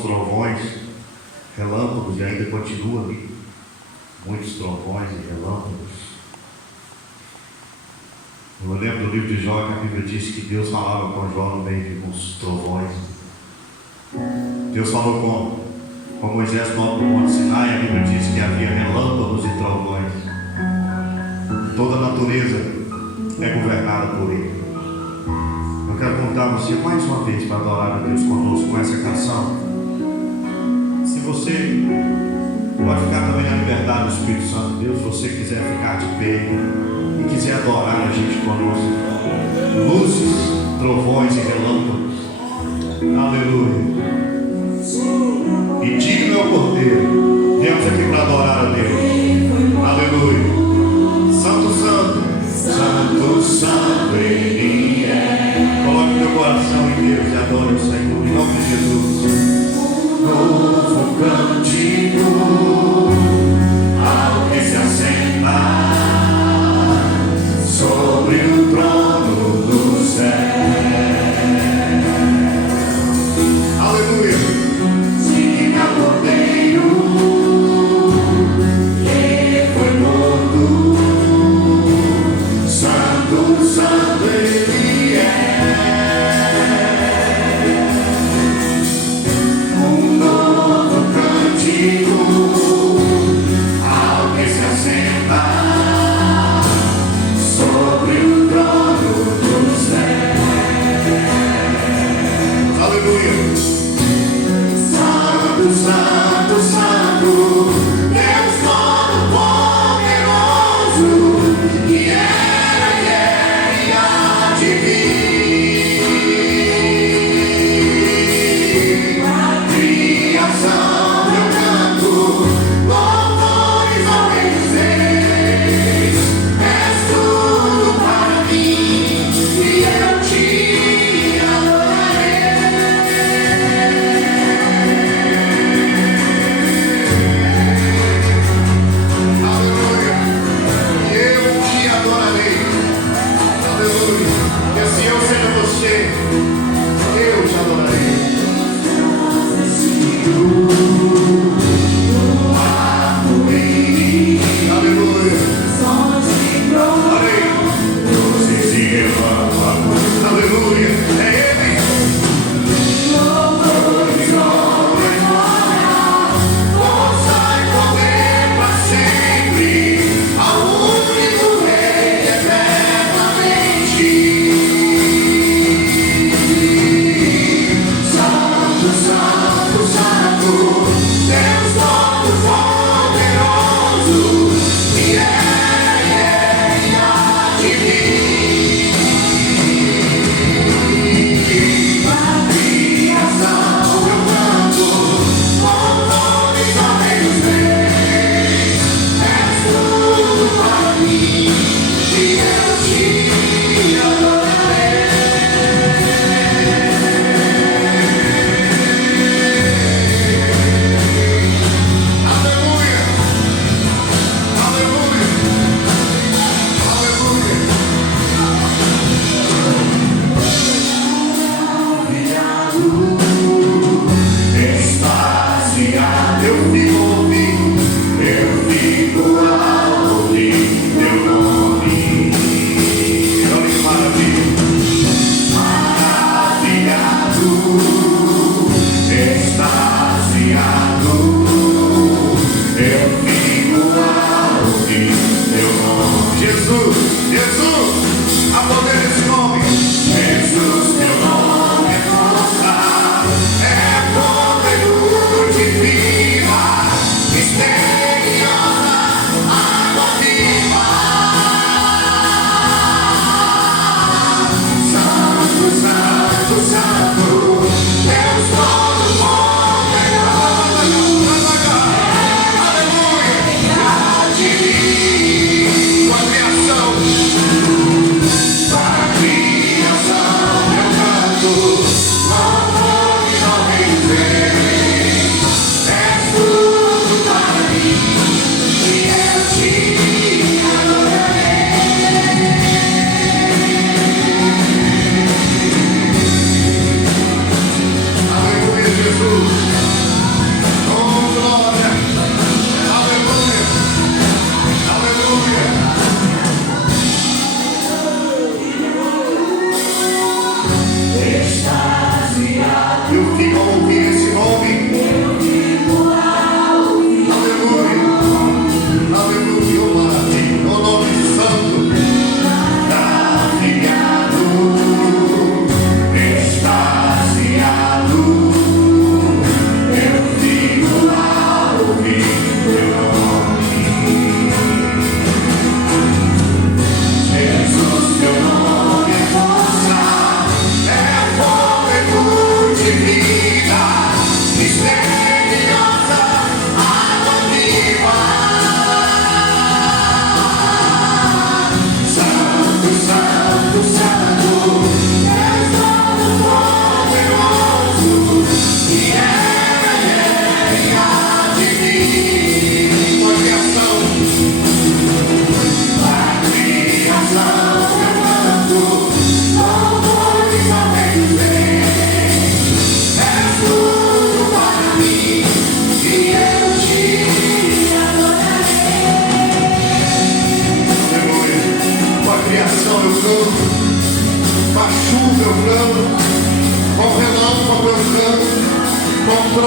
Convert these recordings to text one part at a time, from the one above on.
trovões, relâmpagos, e ainda continua ali. Muitos trovões e relâmpagos. Eu lembro do livro de Jó que a Bíblia diz que Deus falava com Jó no meio de uns trovões. Deus falou com Moisés no alto do Monte Sinai. A Bíblia diz que havia relâmpagos e trovões. Toda a natureza é governada por Ele. Eu quero convidar você mais uma vez para adorar a Deus conosco com essa canção. Se você pode ficar também na liberdade do Espírito Santo de Deus, se você quiser ficar de pé e quiser adorar a gente conosco. Luzes, trovões e relâmpagos. Aleluia. E digno é o Cordeiro. Viemos aqui para adorar a Deus. Aleluia. Santo, santo, santo, santo Ele é. Coloque teu coração em Deus e adore o Senhor em nome de Jesus. Novo cântico ao que se assenta sobre o trono do céu. Aleluia. Digno é o Cordeiro.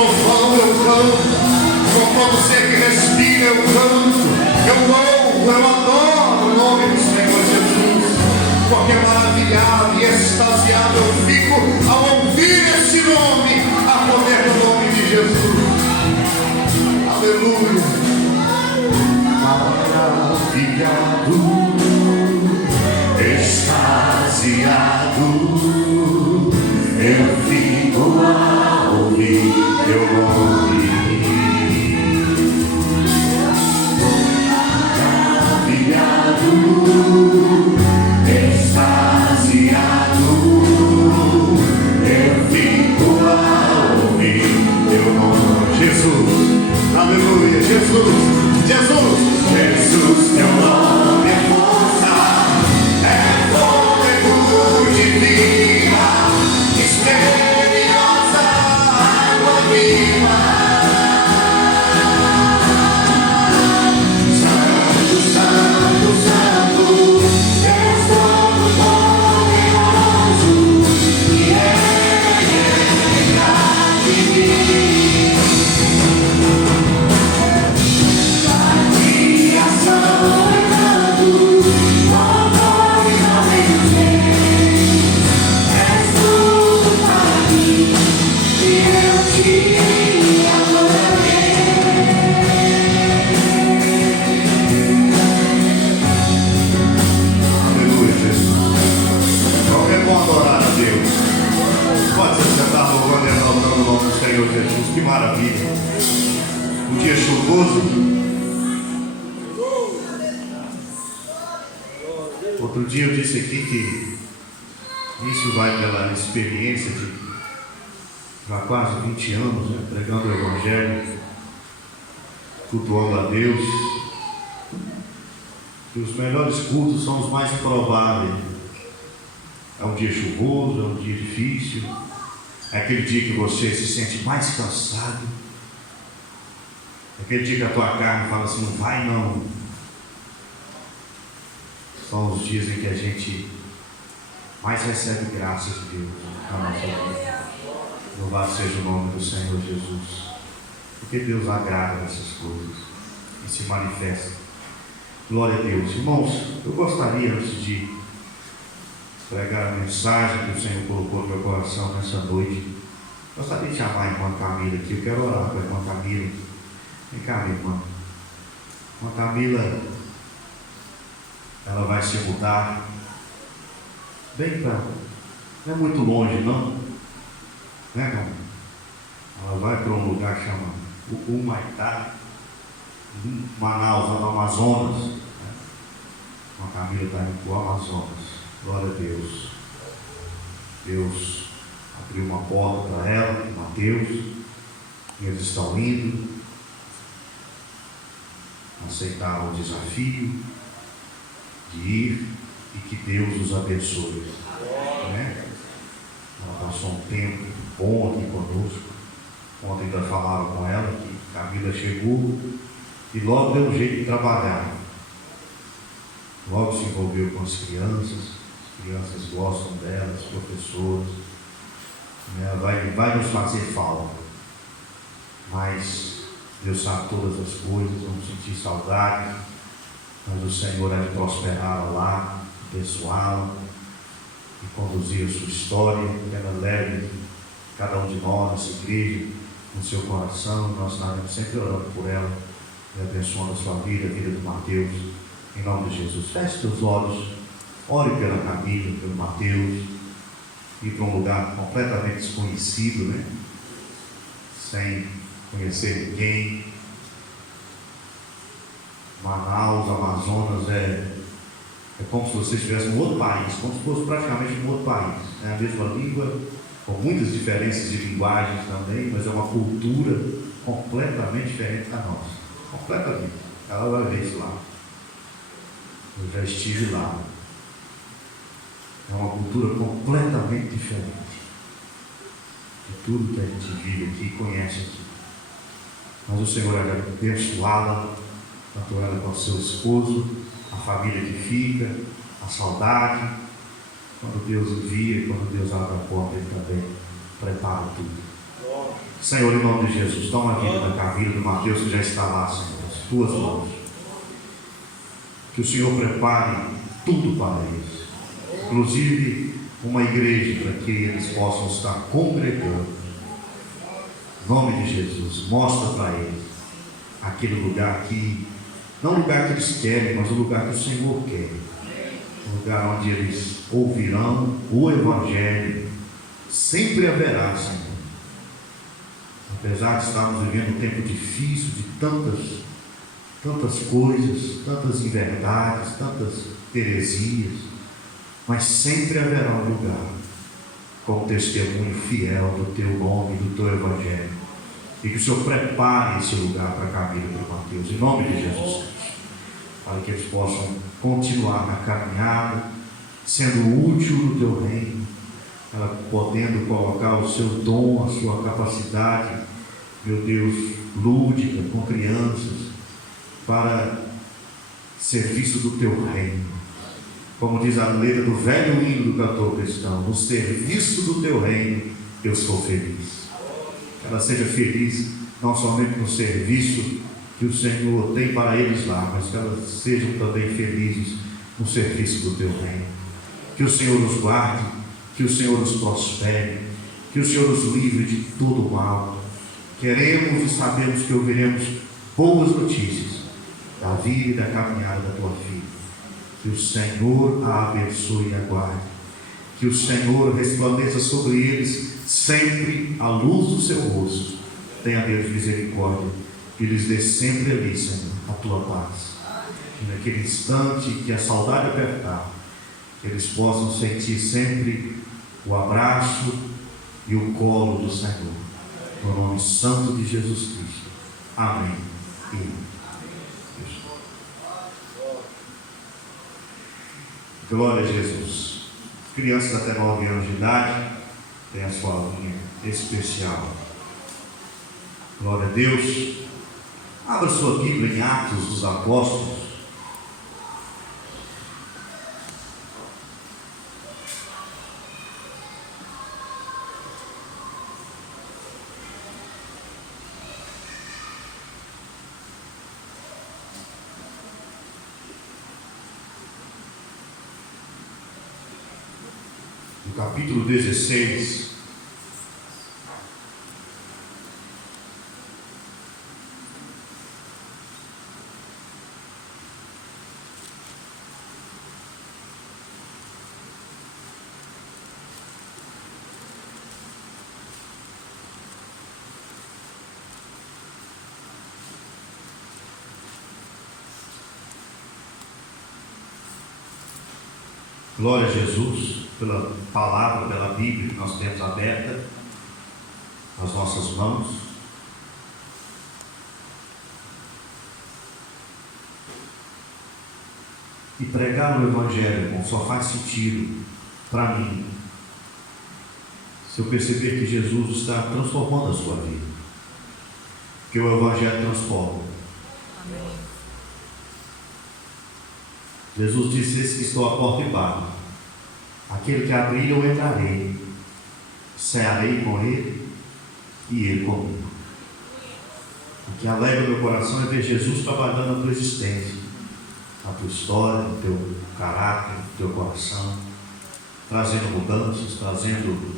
trovão eu canto, com todo ser que respira eu canto, eu louvo, eu adoro o nome do Senhor Jesus, porque maravilhado e extasiado eu fico ao ouvir esse nome, a poder do nome de Jesus. Aleluia. Maravilhado, extasiado, eu fico a ouvir teu nome. Maravilhado, extasiado, eu fico a ouvir teu nome. Jesus, aleluia, Jesus, Jesus, Jesus, teu nome é força, é fôlego de vida, misteriosa água viva. Santo, Santo, Santo, Deus Todo-Poderoso, que é de mim. Jesus, que maravilha! Um dia chuvoso. Outro dia eu disse aqui que isso vai pela experiência de já quase 20 anos, né, pregando o Evangelho, cultuando a Deus, que os melhores cultos são os mais improváveis. É um dia chuvoso, é um dia difícil. É aquele dia que você se sente mais cansado. É aquele dia que a tua carne fala assim, não vai não. São os dias em que a gente mais recebe graças de Deus na nossa vida. Louvado seja o nome do Senhor Jesus. Porque Deus agrada dessas coisas e se manifesta. Glória a Deus. Irmãos, eu gostaria, antes de pregar a mensagem que o Senhor colocou no meu coração nessa noite, gostaria de chamar a irmã Camila aqui. Eu quero orar com a irmã Camila. Vem cá, minha irmã. A irmã Camila, ela vai se mudar bem para, não é muito longe não, né, Camila? Ela vai para um lugar que chama Humaitá, Manaus, no Amazonas, né? A Camila está indo para o Amazonas. Glória a Deus. Deus abriu uma porta para ela, Mateus, e eles estão indo, aceitaram o desafio de ir e que Deus os abençoe. Né? Ela passou um tempo bom aqui conosco. Ontem ainda falaram com ela que Camila chegou e logo deu um jeito de trabalhar. Logo se envolveu com as crianças. As crianças gostam dela, as professoras. Vai nos fazer falta. Mas Deus sabe todas as coisas, vamos sentir saudade. Mas o Senhor é de prosperá-la lá, abençoá-la e conduzir a sua história, que ela leve cada um de nós, essa igreja, no seu coração. Nós estaremos sempre orando por ela e abençoando a sua vida, a vida do Mateus, em nome de Jesus. Feche seus olhos, ore pela Camila, pelo Mateus, ir para um lugar completamente desconhecido, né? Sem conhecer ninguém. Manaus, Amazonas é como se você estivesse em outro país, como se fosse praticamente um outro país. É a mesma língua, com muitas diferenças de linguagens também, mas é uma cultura completamente diferente da nossa. Completamente. Ela vai ver isso lá. Eu já estive lá. É uma cultura completamente diferente de tudo que a gente vive aqui e conhece aqui. Mas o Senhor é abençoá-la, tanto ela quanto seu esposo, a família que fica, a saudade. Quando Deus envia, quando Deus abre a porta, Ele também prepara tudo. Senhor, em nome de Jesus, toma a vida da Camila, do Mateus, que já está lá, Senhor, as tuas mãos. Que o Senhor prepare tudo para eles, inclusive uma igreja, para que eles possam estar congregando. Em nome de Jesus, mostra para eles aquele lugar que, não o lugar que eles querem, mas o lugar que o Senhor quer. Um lugar onde eles ouvirão o Evangelho. Sempre haverá, Senhor. Apesar de estarmos vivendo um tempo difícil, de tantas coisas, tantas inverdades, tantas heresias, mas sempre haverá um lugar como testemunho fiel do teu nome, do teu Evangelho. E que o Senhor prepare esse lugar para Camila e para Mateus, em nome de Jesus, para que eles possam continuar na caminhada, sendo útil no teu reino, ela podendo colocar o seu dom, a sua capacidade, meu Deus, lúdica, com crianças, para serviço do teu reino. Como diz a letra do velho hino do cantor cristão, no serviço do teu reino eu sou feliz. Que ela seja feliz não somente no serviço que o Senhor tem para eles lá, mas que elas sejam também felizes no serviço do teu reino. Que o Senhor nos guarde, que o Senhor nos prospere, que o Senhor nos livre de todo mal. Queremos e sabemos que ouviremos boas notícias da vida e da caminhada da tua filha. Que o Senhor a abençoe e a guarde. Que o Senhor resplandeça sobre eles sempre a luz do seu rosto. Tenha Deus misericórdia e lhes dê sempre ali, Senhor, a tua paz. E naquele instante que a saudade apertar, que eles possam sentir sempre o abraço e o colo do Senhor. No nome santo de Jesus Cristo. Amém. Glória a Jesus. Crianças até 9 anos de idade têm a sua linha especial. Glória a Deus. Abra sua Bíblia em Atos dos Apóstolos. No capítulo 16, glória a Jesus, pela palavra, pela Bíblia que nós temos aberta nas nossas mãos. E pregar o Evangelho, irmão, só faz sentido para mim se eu perceber que Jesus está transformando a sua vida, que o Evangelho transforma. Amém. Jesus disse: "Eis que estou à porta e bato. Aquele que abrir, eu entrarei, cearei com ele e ele comigo." O que alegra o meu coração é ver Jesus trabalhando na tua existência, na tua história, no teu caráter, no teu coração, trazendo mudanças, trazendo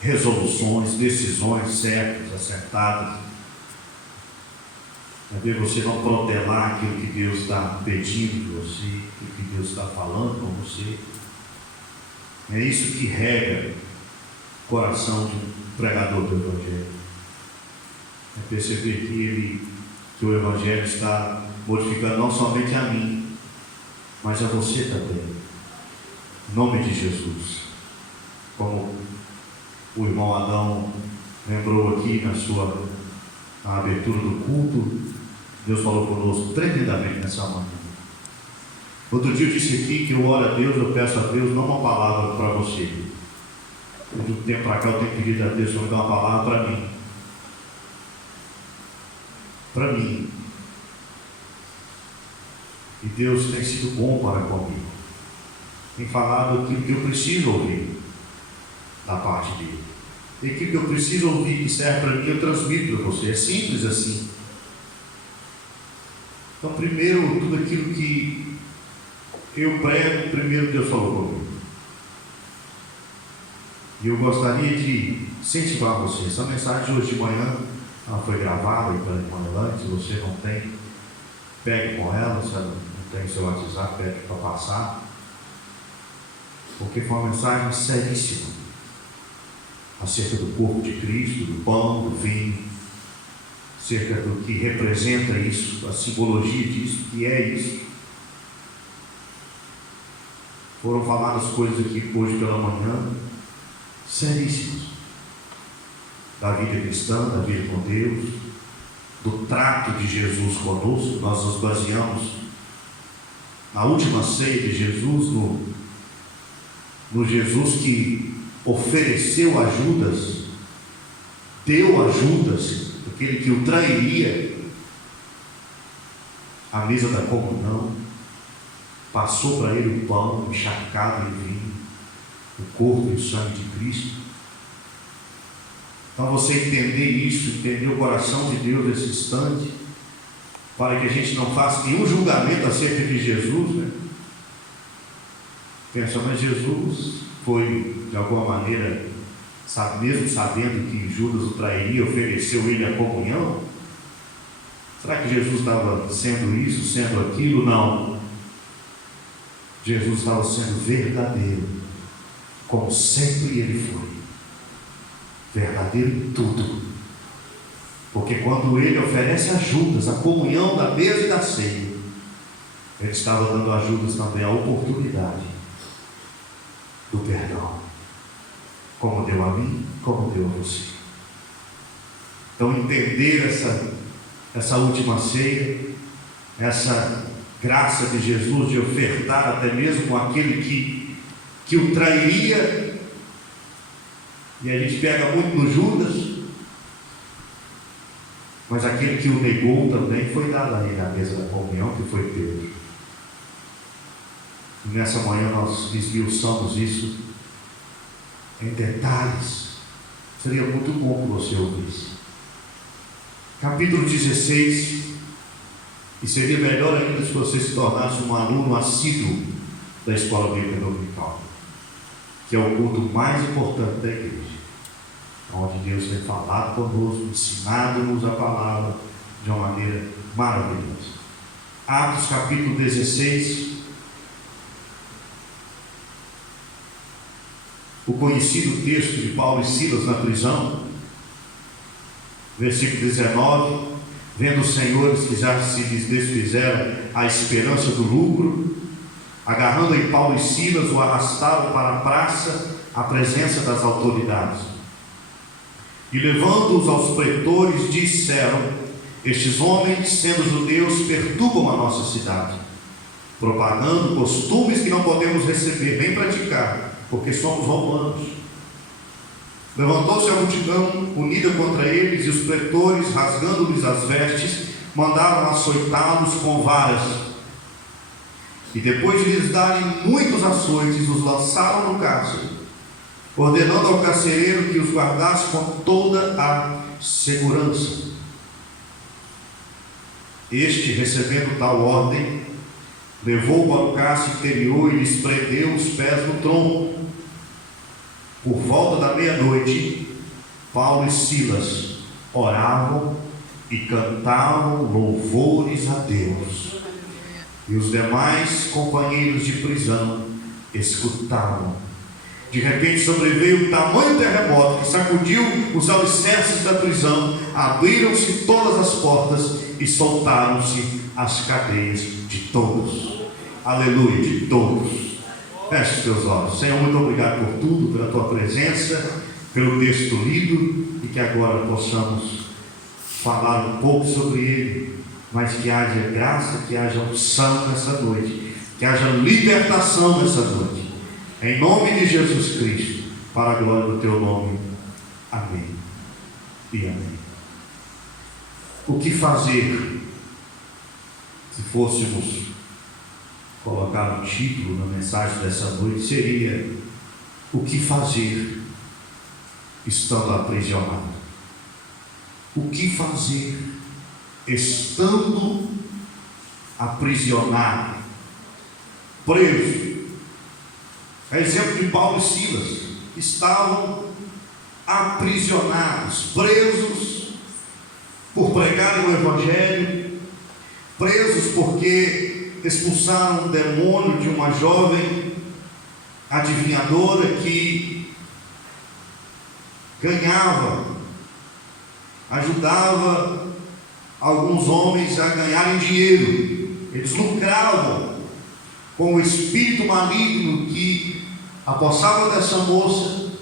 resoluções, decisões certas, acertadas. É ver você não protelar aquilo que Deus está pedindo de você, aquilo que Deus está falando com você. É isso que rega o coração de um pregador do Evangelho. É perceber que o Evangelho está modificando não somente a mim, mas a você também. Em nome de Jesus. Como o irmão Adão lembrou aqui na abertura do culto, Deus falou conosco tremendamente nessa manhã. Outro dia eu disse aqui que eu oro a Deus, eu peço a Deus não uma palavra para você. De um tempo para cá eu tenho pedido a Deus para me dar uma palavra para mim. Para mim. E Deus tem sido bom para comigo. Tem falado aquilo que eu preciso ouvir da parte dele. E aquilo que eu preciso ouvir, que serve para mim, eu transmito para você. É simples assim. Então, primeiro, tudo aquilo que eu prego, primeiro Deus falou comigo. E eu gostaria de incentivar você. Essa mensagem de hoje de manhã, ela foi gravada e para se você não tem, pegue com ela, se ela não tem seu WhatsApp, pede para passar. Porque foi uma mensagem seríssima acerca do corpo de Cristo, do pão, do vinho, acerca do que representa isso, a simbologia disso, que é isso. Foram faladas coisas aqui hoje pela manhã, seríssimas, da vida cristã, da vida com Deus, do trato de Jesus conosco. Nós nos baseamos na última ceia de Jesus, no Jesus que ofereceu a Judas, deu a Judas, aquele que o trairia, a mesa da comunhão, passou para ele o pão encharcado em vinho, o corpo e o sangue de Cristo. Então você entender isso, entender o coração de Deus nesse instante, para que a gente não faça nenhum julgamento acerca de Jesus, né? Pensa, mas Jesus foi, de alguma maneira, mesmo sabendo que Judas o trairia, ofereceu ele a comunhão? Será que Jesus estava sendo isso, sendo aquilo? Não. Jesus estava sendo verdadeiro, como sempre ele foi. Verdadeiro em tudo. Porque quando ele oferece a Judas a comunhão da mesa e da ceia, ele estava dando a Judas também a oportunidade do perdão, como deu a mim, como deu a você. Então entender essa última ceia, essa graça de Jesus de ofertar até mesmo com aquele que o trairia, e a gente pega muito no Judas, mas aquele que o negou também foi dado a ele a mesa da comunhão, que foi Pedro. E nessa manhã nós esmiuçamos isso em detalhes. Seria muito bom que você ouvisse. Capítulo 16. E seria melhor ainda se você se tornasse um aluno assíduo da Escola Bíblica Dominical, que é o culto mais importante da igreja, onde Deus tem falado conosco, ensinado-nos a palavra de uma maneira maravilhosa. Atos capítulo 16. O conhecido texto de Paulo e Silas na prisão, versículo 19: vendo os senhores que já se lhes desfizeram a esperança do lucro, agarrando em Paulo e Silas, o arrastaram para a praça, à presença das autoridades. E levando-os aos pretores, disseram: estes homens, sendo judeus, perturbam a nossa cidade, propagando costumes que não podemos receber nem praticar, porque somos romanos. Levantou-se a multidão unida contra eles, e os pretores, rasgando-lhes as vestes, mandaram açoitá-los com varas. E depois de lhes darem muitos açoites, os lançaram no cárcere, ordenando ao carcereiro que os guardasse com toda a segurança. Este, recebendo tal ordem, levou para o cárcere interior e lhes prendeu os pés no tronco. Por volta da meia-noite, Paulo e Silas oravam e cantavam louvores a Deus. E os demais companheiros de prisão escutavam. De repente sobreveio um tamanho terremoto que sacudiu os alicerces da prisão, abriram-se todas as portas e soltaram-se as cadeias de todos. Aleluia, de todos. Feche os teus olhos. Senhor, muito obrigado por tudo, pela tua presença, pelo texto lido, e que agora possamos falar um pouco sobre ele, mas que haja graça, que haja unção nessa noite, que haja libertação nessa noite, em nome de Jesus Cristo, para a glória do teu nome. Amém e amém. O que fazer? Se fôssemos colocar um título na mensagem dessa noite, seria: o que fazer estando aprisionado. O que fazer estando aprisionado, preso? É exemplo de Paulo e Silas. Estavam aprisionados, presos por pregarem o Evangelho, presos porque expulsaram um demônio de uma jovem adivinhadora que ajudava alguns homens a ganharem dinheiro. Eles lucravam com o espírito maligno que apossava dessa moça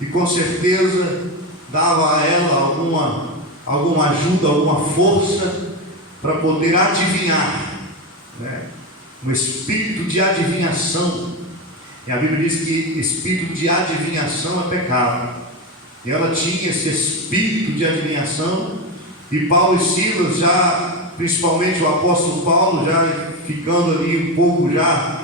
e com certeza dava a ela alguma ajuda, alguma força para poder adivinhar, né? Um espírito de adivinhação. E a Bíblia diz que espírito de adivinhação é pecado. E ela tinha esse espírito de adivinhação, e Paulo e Silas, já, principalmente o apóstolo Paulo, já ficando ali um pouco já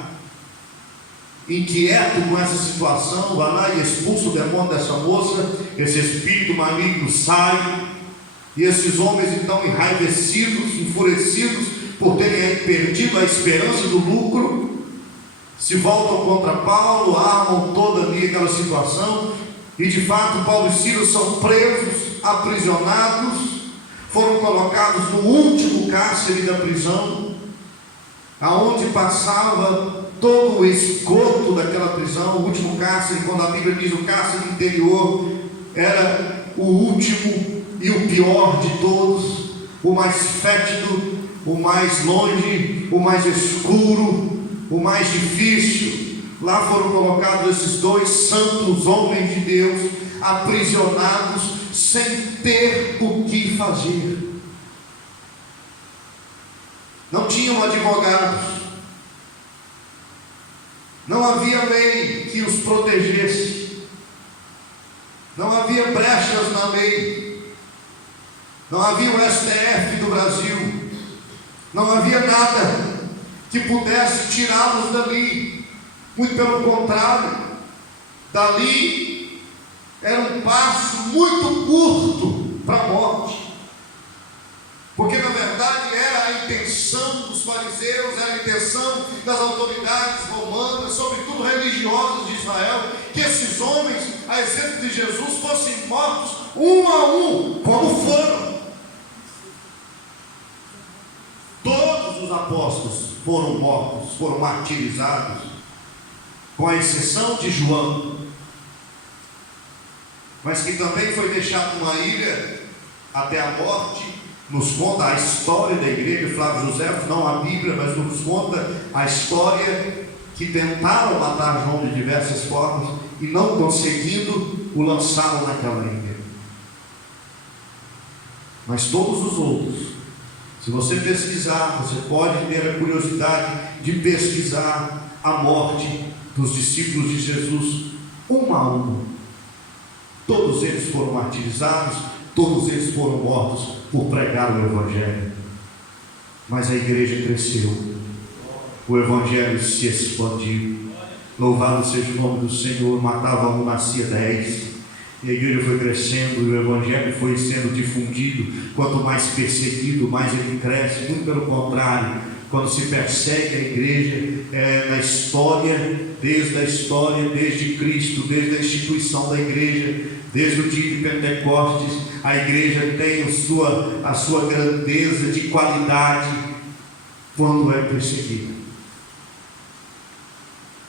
inquieto com essa situação, vai lá e expulsa o demônio dessa moça, esse espírito maligno sai, e esses homens então enraivecidos, enfurecidos por terem perdido a esperança do lucro, se voltam contra Paulo, armam toda ali aquela situação, e de fato Paulo e Silas são presos, aprisionados, foram colocados no último cárcere da prisão, aonde passava todo o esgoto daquela prisão. O último cárcere, quando a Bíblia diz o cárcere interior, era o último e o pior de todos, o mais fétido, o mais longe, o mais escuro, o mais difícil. Lá foram colocados esses dois santos homens de Deus, aprisionados, sem ter o que fazer. Não tinham advogados, não havia lei que os protegesse, não havia brechas na lei, não havia o STF do Brasil, não havia nada que pudesse tirá-los dali. Muito pelo contrário, dali era um passo muito curto para a morte, porque na verdade era a intenção dos fariseus, era a intenção das autoridades romanas, sobretudo religiosas de Israel, que esses homens, a exemplo de Jesus, fossem mortos um a um, como foram. Todos os apóstolos foram mortos, foram martirizados, com a exceção de João, mas que também foi deixado numa ilha até a morte. Nos conta a história da igreja. Flávio José, não a Bíblia, mas nos conta a história que tentaram matar João de diversas formas e não conseguindo, o lançaram naquela ilha. Mas todos os outros, se você pesquisar, você pode ter a curiosidade de pesquisar a morte dos discípulos de Jesus, um a um. Todos eles foram martirizados, todos eles foram mortos por pregar o Evangelho. Mas a igreja cresceu, o Evangelho se expandiu. Louvado seja o nome do Senhor. Matava um, nascia 10. E a igreja foi crescendo, e o Evangelho foi sendo difundido. Quanto mais perseguido, mais ele cresce. Muito pelo contrário, quando se persegue a igreja, na história, desde Cristo, desde a instituição da igreja, desde o dia de Pentecostes, a igreja tem a sua grandeza de qualidade quando é perseguida.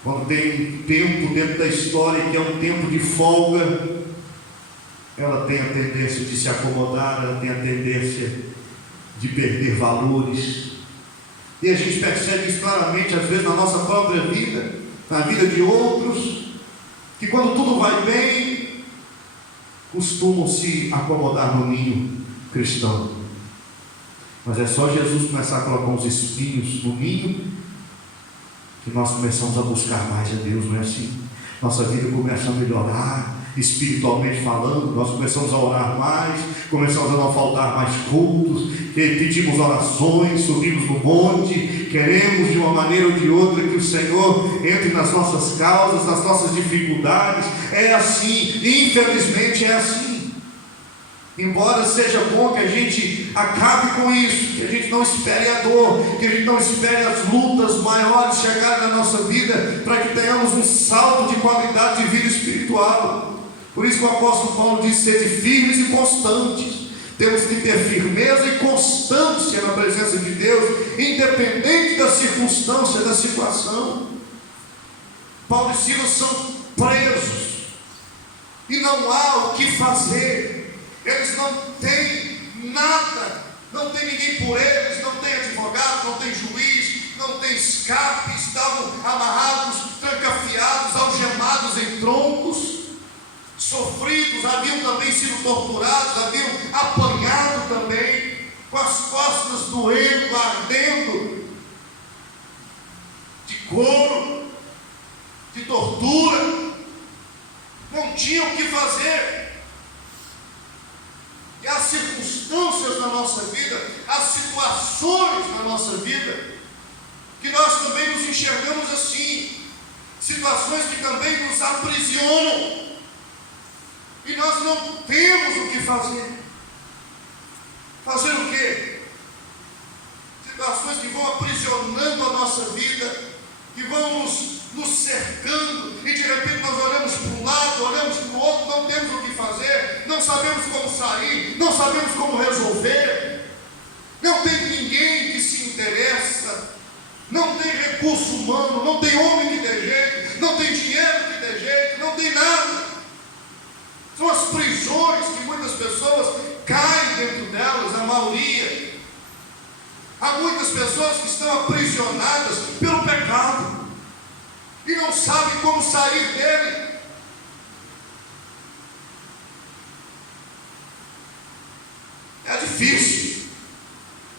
Quando tem um tempo dentro da história que é um tempo de folga, ela tem a tendência de se acomodar, ela tem a tendência de perder valores. E a gente percebe isso claramente, às vezes, na nossa própria vida, na vida de outros, que quando tudo vai bem, costumam se acomodar no ninho cristão. Mas é só Jesus começar a colocar uns espinhos no ninho que nós começamos a buscar mais a Deus, não é assim? Nossa vida começa a melhorar, espiritualmente falando. Nós começamos a orar mais, começamos a não faltar mais cultos, pedimos orações, subimos no monte, queremos de uma maneira ou de outra que o Senhor entre nas nossas causas, nas nossas dificuldades. É assim, infelizmente é assim. Embora seja bom que a gente acabe com isso, que a gente não espere a dor, que a gente não espere as lutas maiores chegarem na nossa vida, para que tenhamos um salto de qualidade de vida espiritual. Por isso que o apóstolo Paulo diz: sede firmes e constantes. Temos que ter firmeza e constância na presença de Deus, independente da circunstância, da situação. Paulo e Silas são presos, e não há o que fazer. Eles não têm nada, não tem ninguém por eles, não tem advogado, não tem juiz, não tem escape. Estavam amarrados, trancafiados, algemados em troncos, sofridos, haviam também sido torturados, haviam apanhado também, com as costas doendo, ardendo, de couro, de tortura. Não tinham o que fazer. E as circunstâncias da nossa vida, as situações da nossa vida, que nós também nos enxergamos assim, situações que também nos aprisionam, e nós não temos o que fazer. Fazer o quê? Situações que vão aprisionando a nossa vida, que vão nos cercando, e de repente nós olhamos para um lado, olhamos para o outro, não temos o que fazer, não sabemos como sair, não sabemos como resolver, não tem ninguém que se interessa, não tem recurso humano, não tem homem que dê jeito, não tem dinheiro que dê jeito, não tem nada. São as prisões que muitas pessoas caem dentro delas, a maioria. Há muitas pessoas que estão aprisionadas pelo pecado e não sabem como sair dele. É difícil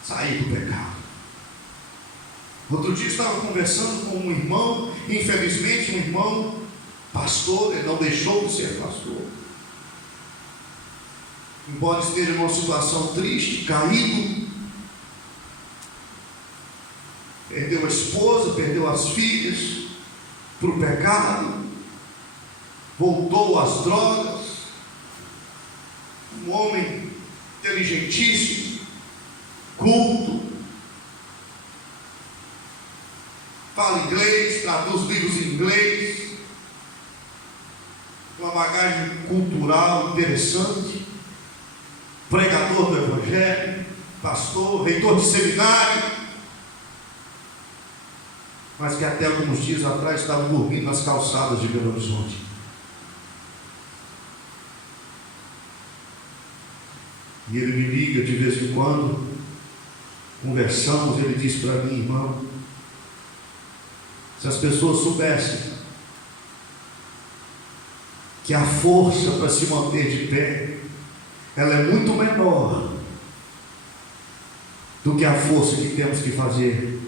sair do pecado. Outro dia eu estava conversando com um irmão, infelizmente um irmão pastor, ele não deixou de ser pastor. Embora esteja numa situação triste, caído, perdeu a esposa, perdeu as filhas para o pecado, voltou às drogas, um homem inteligentíssimo, culto, fala inglês, traduz livros em inglês, uma bagagem cultural interessante, pregador do evangelho, pastor, reitor de seminário, mas que até alguns dias atrás estava dormindo nas calçadas de Belo Horizonte. E ele me liga de vez em quando, conversamos, ele diz para mim: irmão, se as pessoas soubessem que a força para se manter de pé, ela é muito menor do que a força que temos que fazer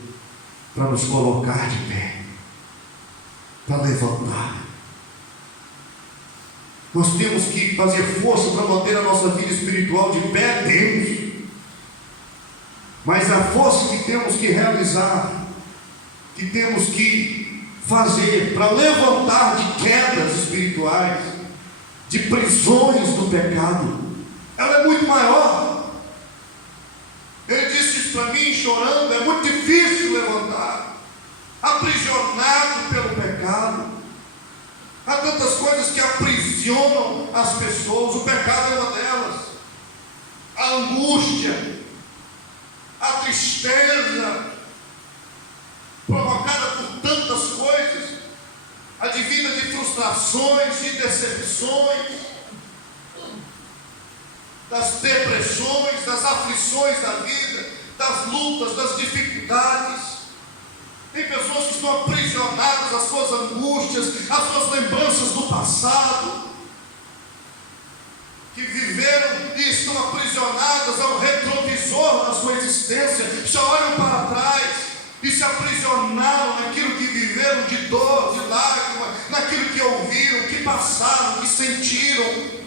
para nos colocar de pé, para levantar. Nós temos que fazer força para manter a nossa vida espiritual de pé, temos, mas a força que temos que realizar, que temos que fazer para levantar de quedas espirituais, de prisões do pecado, ela é muito maior. Ele disse isso para mim chorando: é muito difícil levantar, aprisionado pelo pecado. Há tantas coisas que aprisionam as pessoas, o pecado é uma delas. A angústia, a tristeza provocada por tantas coisas, advinda de frustrações, de decepções, das depressões, das aflições da vida, das lutas, das dificuldades. Tem pessoas que estão aprisionadas às suas angústias, às suas lembranças do passado, que viveram e estão aprisionadas ao retrovisor da sua existência, só olham para trás e se aprisionaram naquilo que viveram de dor, de lágrima, naquilo que ouviram, que que passaram, que sentiram.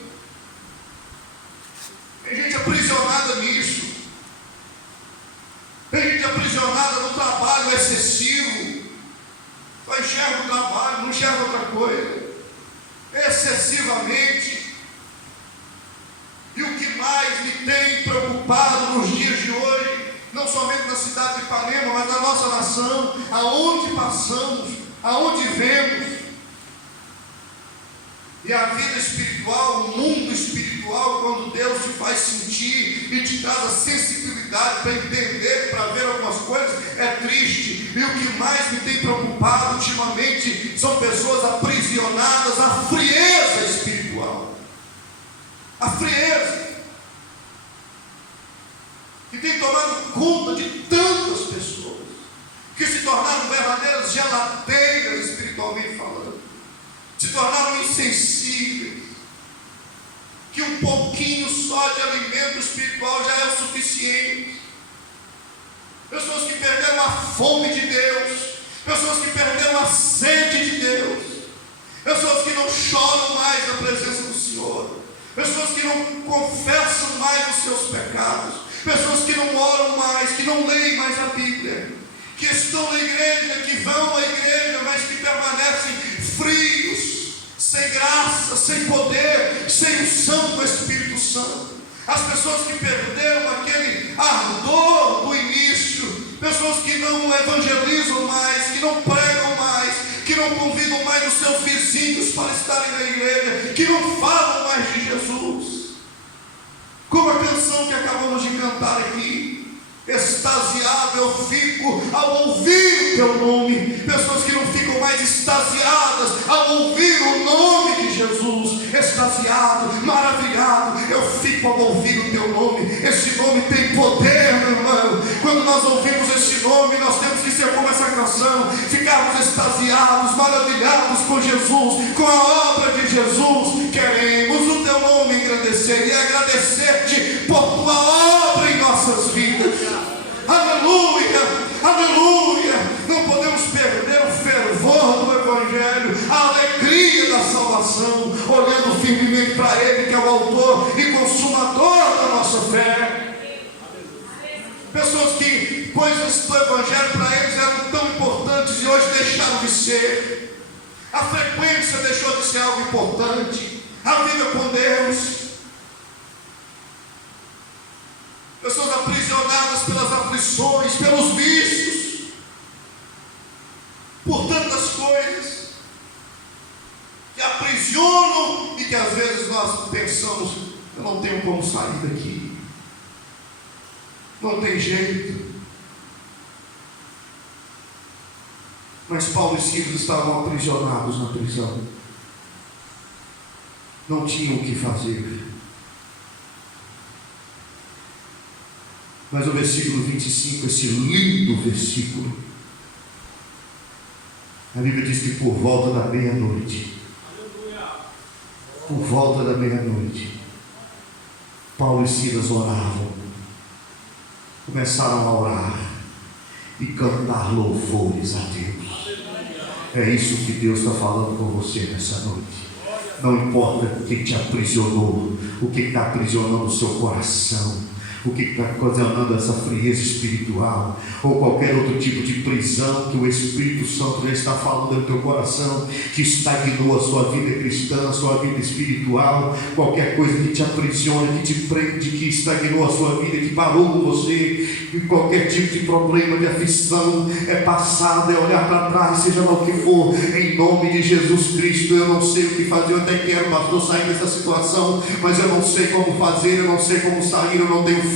Tem gente aprisionada nisso. Tem gente aprisionada no trabalho excessivo. Só enxerga o trabalho, não enxerga outra coisa. Excessivamente. E o que mais me tem preocupado nos dias de hoje, não somente na cidade de Ipanema, mas na nossa nação, aonde passamos, aonde vemos, e a vida espiritual, o mundo espiritual, quando Deus te faz sentir e te traz a sensibilidade para entender, para ver algumas coisas, é triste. E o que mais me tem preocupado ultimamente são pessoas aprisionadas à frieza espiritual. A frieza que tem tomado conta de tantas pessoas, que se tornaram verdadeiras geladeiras espiritualmente falando, se tornaram insensíveis, que um pouquinho só de alimento espiritual já é o suficiente. Pessoas que perderam a fome de Deus, pessoas que perderam a sede de Deus, pessoas que não choram mais na presença do Senhor, pessoas que não confessam mais os seus pecados, pessoas que não oram mais, que não leem mais a Bíblia, que estão na igreja, que vão à igreja, mas que permanecem frios, sem graça, sem poder, sem unção do Espírito Santo. As pessoas que perderam aquele ardor do início, pessoas que não evangelizam mais, que não pregam mais, que não convidam mais os seus vizinhos para estarem na igreja, que não falam mais de Jesus. Como a canção que acabamos de cantar aqui, extasiado eu fico ao ouvir o teu nome. Pessoas que não ficam mais extasiadas ao ouvir o nome de Jesus. Extasiado, maravilhado, eu fico ao ouvir o teu nome. Esse nome tem poder, meu irmão. Quando nós ouvimos esse nome, nós temos que ser como essa canção, ficarmos extasiados, maravilhados com Jesus, com a obra de Jesus. Queremos o teu nome engrandecer e agradecer-te por tua obra em nossas vidas. Aleluia, aleluia. Não podemos perder o fervor do Evangelho, a alegria da salvação, olhando firmemente para Ele, que é o autor e consumador da nossa fé. Pessoas que coisas do Evangelho para eles eram tão importantes e hoje deixaram de ser. A frequência deixou de ser algo importante, a vida com Deus. Pessoas aprisionadas pelas aflições, pelos vícios, por tantas coisas que aprisionam e que às vezes nós pensamos: eu não tenho como sair daqui, não tem jeito. Mas Paulo e Silas estavam aprisionados na prisão, não tinham o que fazer. Mas o versículo 25, esse lindo versículo, a Bíblia diz que por volta da meia-noite, Paulo e Silas oravam, começaram a orar e cantar louvores a Deus. É isso que Deus está falando com você nessa noite. Não importa o que te aprisionou, o que está aprisionando o seu coração, o que está ocasionando essa frieza espiritual, ou qualquer outro tipo de prisão que o Espírito Santo já está falando no teu coração, que estagnou a sua vida cristã, a sua vida espiritual, qualquer coisa que te aprisiona, que te prende, que estagnou a sua vida, que parou com você, e qualquer tipo de problema, de aflição, é passado, é olhar para trás, seja lá o que for, em nome de Jesus Cristo. Eu não sei o que fazer, eu até quero, pastor, sair dessa situação, mas eu não sei como fazer, eu não sei como sair, eu não tenho força.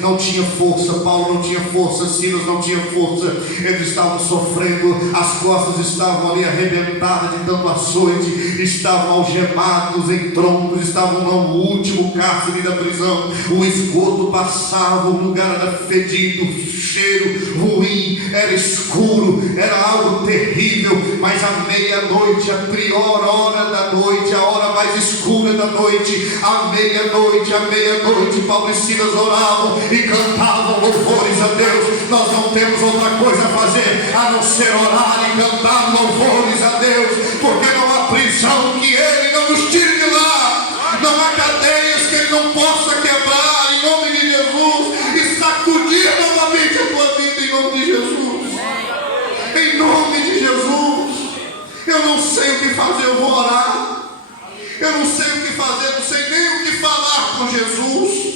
Não tinha força, Paulo não tinha força, Silas não tinha força, eles estavam sofrendo, as costas estavam ali arrebentadas de tanto açoite, estavam algemados em troncos, estavam no último cárcere da prisão, o esgoto passava, o lugar era fedido, cheiro ruim, era escuro, era algo terrível. Mas à meia-noite, a pior hora da noite, a hora mais escura da noite, à meia-noite, Paulo e Silas oravam e cantavam louvores a Deus. Nós não temos outra coisa a fazer a não ser orar e cantar louvores a Deus, porque não há prisão que não possa quebrar em nome de Jesus e sacudir novamente a tua vida em nome de Jesus. Em nome de Jesus. Eu não sei o que fazer, eu vou orar. Eu não sei o que fazer, não sei nem o que falar com Jesus.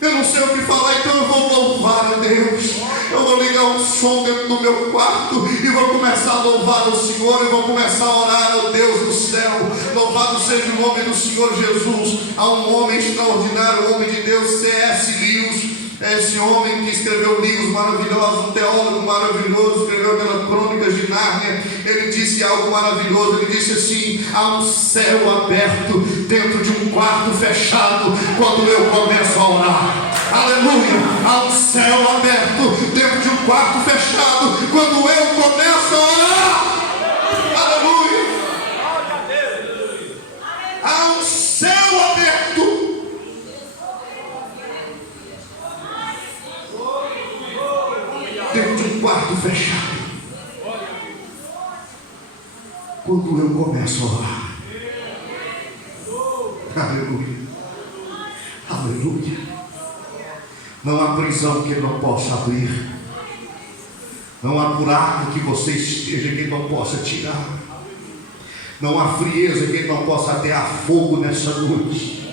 Eu não sei o que falar, então eu vou louvar a Deus. Eu vou ligar um som dentro do meu quarto e vou começar a louvar o Senhor. Eu vou começar a orar ao Deus do céu. Louvado seja o nome do Senhor Jesus. Há um homem extraordinário, um homem de Deus, C.S. Lewis. É esse homem que escreveu livros maravilhosos, um teólogo maravilhoso, escreveu aquelas Crônicas de Nárnia. Ele disse algo maravilhoso. Ele disse assim: há um céu aberto dentro de um quarto fechado quando eu começo a orar. Aleluia! Há um céu aberto dentro de um quarto fechado quando eu começo a orar. Aleluia! Há um céu aberto dentro de um quarto fechado quando eu começo a orar. Aleluia! Aleluia! Não há prisão que Ele não possa abrir. Não há buraco que você esteja que Ele não possa tirar. Não há frieza que Ele não possa atear fogo nessa noite.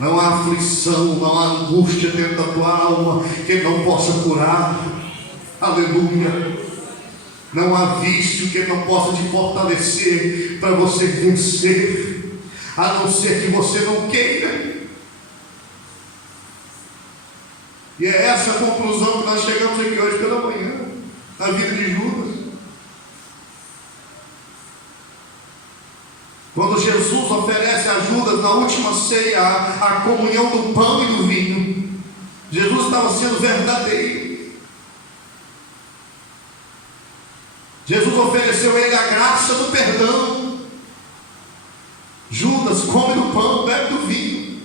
Não há aflição, não há angústia dentro da tua alma que Ele não possa curar. Aleluia! Não há vício que Ele não possa te fortalecer para você vencer, a não ser que você não queira. E é essa a conclusão que nós chegamos aqui hoje pela manhã, na vida de Judas. Quando Jesus oferece a Judas na última ceia a comunhão do pão e do vinho, Jesus estava sendo verdadeiro. Jesus ofereceu a ele a graça do perdão. Judas come do pão, bebe do vinho.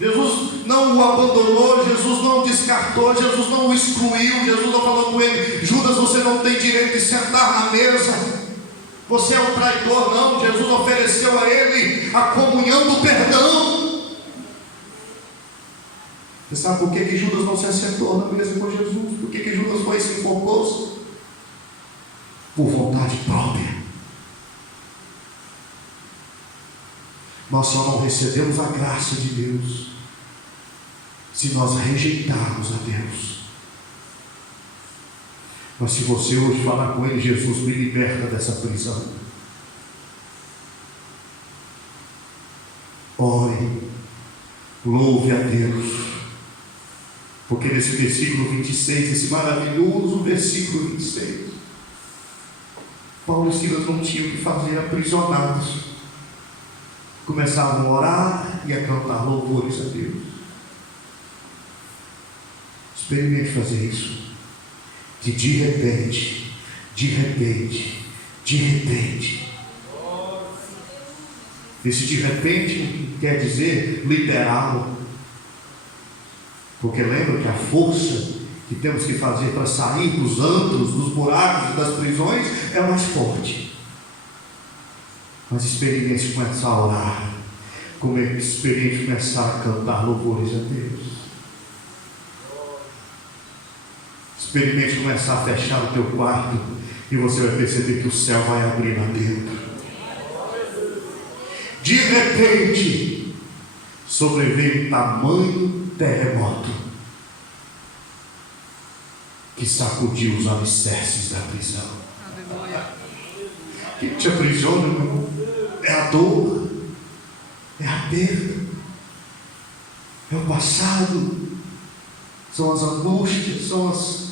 Jesus não o abandonou, Jesus não o descartou, Jesus não o excluiu. Jesus não falou com ele: Judas, você não tem direito de sentar na mesa, você é um traidor. Não, Jesus ofereceu a ele a comunhão do perdão. Você sabe por que Judas não se assentou na mesa com Jesus? Por que Judas foi e se enforcou? Por vontade própria. Nós só não recebemos a graça de Deus se nós rejeitarmos a Deus. Mas se você hoje falar com Ele: Jesus, me liberta dessa prisão, ore, louve a Deus, porque nesse versículo 26, esse maravilhoso versículo 26, Paulo e Silas não tinham o que fazer, aprisionados, começavam a orar e a cantar louvores a Deus. Experimente fazer isso, que de repente, esse de repente quer dizer literal, porque lembra que a força que temos que fazer para sair dos antros, dos buracos e das prisões é mais forte. Mas experimente começar a orar, experimente começar a cantar louvores a Deus. Experimente começar a fechar o teu quarto e você vai perceber que o céu vai abrir lá dentro. De repente, sobreveio um tamanho terremoto que sacudiu os alicerces da prisão. O que te aprisiona, meu irmão? É a dor, é a perda, é o passado, são as angústias, são as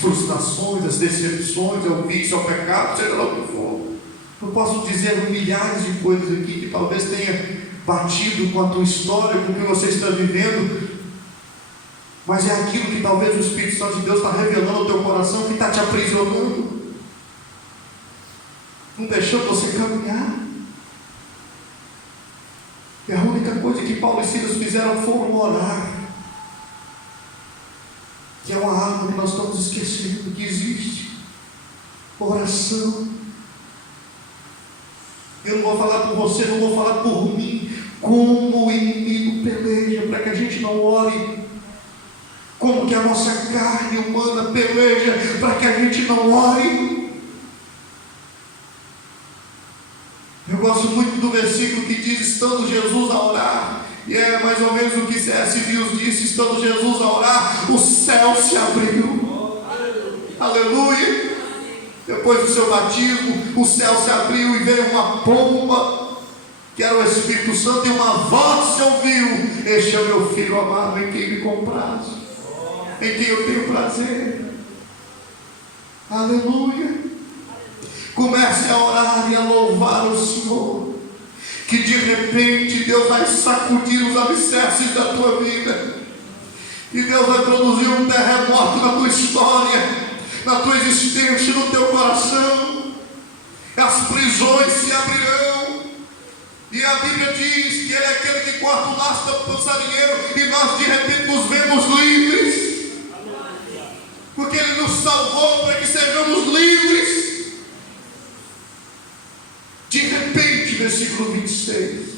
frustrações, as decepções, é o vício, é o pecado, seja lá o que for. Eu posso dizer milhares de coisas aqui que talvez tenha batido com a tua história, com o que você está vivendo, mas é aquilo que talvez o Espírito Santo de Deus está revelando ao teu coração, que está te aprisionando, não deixando você caminhar. E a única coisa que Paulo e Silas fizeram foram orar, que é uma arma que nós estamos esquecendo que existe. Oração. Eu não vou falar por você, não vou falar por mim, como o inimigo peleja para que a gente não ore, como que a nossa carne humana peleja para que a gente não ore. Eu gosto muito do versículo que diz: estando Jesus a orar, e é mais ou menos o que C.S. Lewis disse: estando Jesus a orar, o céu se abriu. Aleluia. Depois do seu batismo, o céu se abriu e veio uma pomba, que era o Espírito Santo, e uma voz se ouviu: este é o meu filho amado, em quem me comprazo, em quem eu tenho prazer. Aleluia. Comece a orar e a louvar o Senhor, que de repente Deus vai sacudir os alicerces da tua vida, e Deus vai produzir um terremoto na tua história, na tua existência, no teu coração. As prisões se abrirão, e a Bíblia diz que Ele é aquele que corta o laço do passarinheiro, e nós de repente nos vemos livres, porque Ele nos salvou para que sejamos livres. De repente, versículo 26,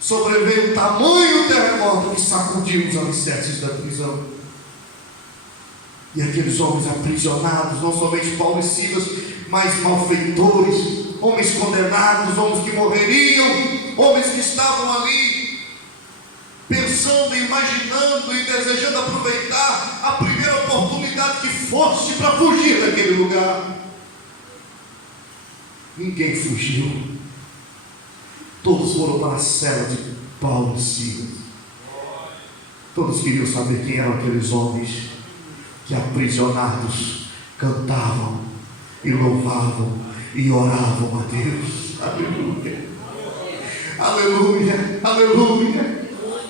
sobreveio um tamanho terremoto que sacudiu os alicerces da prisão. E aqueles homens aprisionados, não somente Paulo e Silas, mas malfeitores, homens condenados, homens que morreriam, homens que estavam ali pensando, imaginando e desejando aproveitar a primeira oportunidade que fosse para fugir daquele lugar. Ninguém fugiu, todos foram para a cela de Paulo e Silas. Todos queriam saber quem eram aqueles homens que, aprisionados, cantavam e louvavam e oravam a Deus. Aleluia, aleluia, aleluia.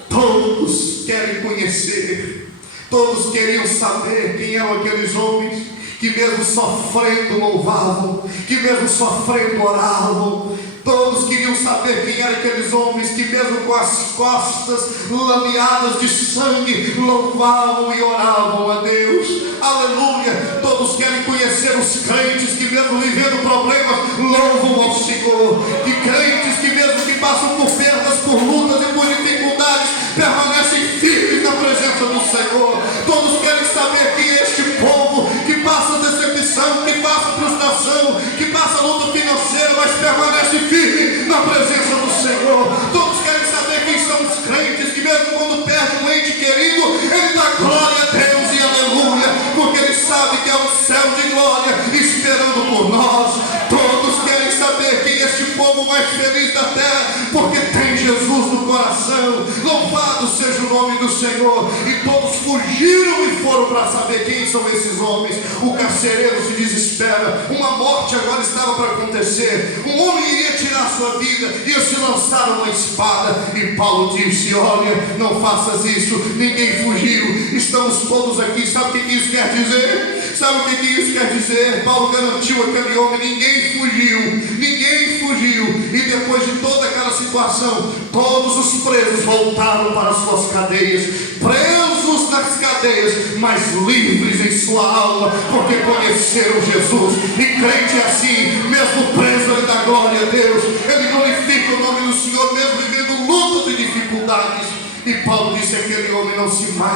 Todos querem conhecer, todos queriam saber quem eram aqueles homens que mesmo sofrendo louvavam, que mesmo sofrendo oravam. Todos queriam saber quem eram aqueles homens que mesmo com as costas lameadas de sangue louvavam e oravam a Deus. Aleluia. Todos querem conhecer os crentes que mesmo vivendo problemas louvam ao Senhor, e crentes que mesmo que passam por perdas, por lutas e por dificuldades, permanecem firmes na presença do Senhor. Todos querem saber quem é este povo que passa decepção, que passa frustração, que passa luta financeira, mas permanece firme na presença do Senhor. Todos querem saber quem são os crentes que mesmo quando perde um ente querido, ele dá glória a Deus e aleluia, porque ele sabe que é um céu de glória esperando por nós. Todos querem saber quem é este povo mais feliz da terra, porque tem Jesus no coração. Louvado seja o nome do Senhor. E todos fugiram e foram para saber quem são esses homens. O carcereiro se desespera, uma morte agora estava para acontecer, um homem iria tirar a sua vida, e eles se lançaram uma espada. E Paulo disse: olha, não faças isso, ninguém fugiu, estamos todos aqui. Sabe o que isso quer dizer? Sabe o que isso quer dizer? Paulo garantiu aquele homem: ninguém fugiu, ninguém fugiu. E depois de toda aquela situação, todos os presos voltaram para as suas cadeias, presos nas cadeias, mas livres em sua alma, porque conheceram Jesus. E crente assim, mesmo preso, ele dá glória a Deus, ele glorifica o nome do Senhor, mesmo vivendo lutas e dificuldades. E Paulo disse: aquele homem não se mata.